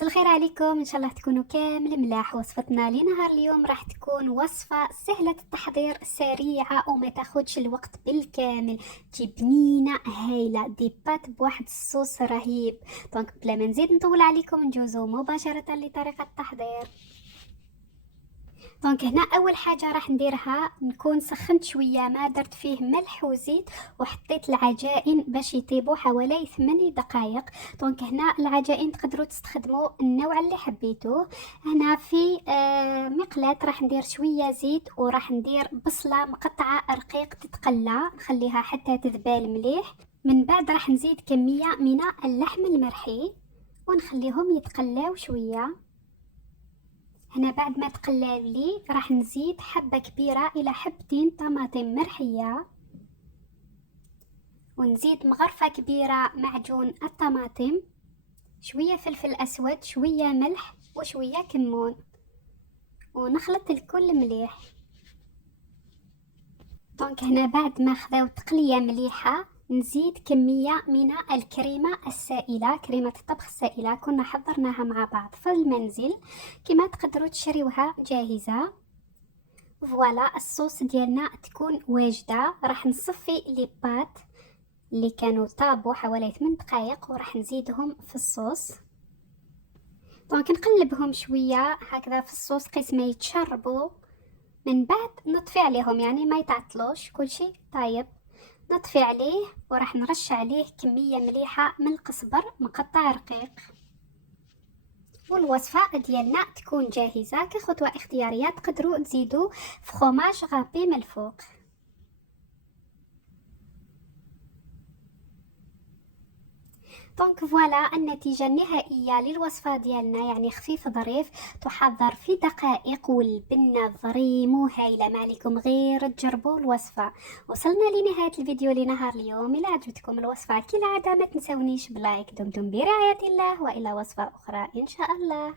مساء الخير عليكم، ان شاء الله تكونوا كامل ملاح. وصفتنا لنهار اليوم راح تكون وصفة سهلة التحضير، سريعة وما تاخدش الوقت بالكامل، تجي بنينة هايلة دي بات بواحد الصوص رهيب. دونك بلا ما نزيد نطول عليكم نجوزو مباشرة لطريقة التحضير. دونك هنا اول حاجه راح نديرها، نكون سخنت شويه ما درت فيه ملح وزيت وحطيت العجائن باش يطيبوا حوالي 8 دقائق. دونك هنا العجائن تقدروا تستخدموا النوع اللي حبيتوه. هنا في مقلاة راح ندير شويه زيت وراح ندير بصله مقطعه رقيق تتقلى، نخليها حتى تذبال مليح. من بعد راح نزيد كميه من اللحم المرحي ونخليهم يتقلاو شويه. هنا بعد ما تقلاب لي راح نزيد حبة كبيرة إلى حبتين طماطم مرحية، ونزيد مغرفة كبيرة معجون الطماطم، شوية فلفل أسود، شوية ملح وشوية كمون، ونخلط الكل مليح. دونك هنا بعد ما خذاو تقلية مليحة نزيد كمية من الكريمة السائلة، كريمة الطبخ السائلة كنا حضرناها مع بعض في المنزل، كما تقدروا تشريوها جاهزة. فوالا الصوص ديالنا تكون واجدة. راح نصفي لي بات اللي كانوا طابوا حوالي 8 دقائق وراح نزيدهم في الصوص. دونك نقلبهم شوية هكذا في الصوص قيس ما يتشربوا، من بعد نطفي عليهم يعني ما يتعطلوش، كل شيء طيب. نطفي عليه وراح نرش عليه كمية مليحة من القزبر مقطع رقيق. والوصفة ديالنا تكون جاهزة. كخطوة اختيارية تقدروا تزيدوا فخوماج غابي من الفوق. دونك فوالا النتيجة النهائية للوصفة ديالنا، يعني خفيف ظريف، تحضر في دقائق والبنة ظريم وهايلة. ما عليكم غير تجربوا الوصفة. وصلنا لنهاية الفيديو لنهار اليوم. إذا عجبتكم الوصفة كالعادة ما تنسونيش بلايك. دمتم برعاية الله وإلى وصفة أخرى إن شاء الله.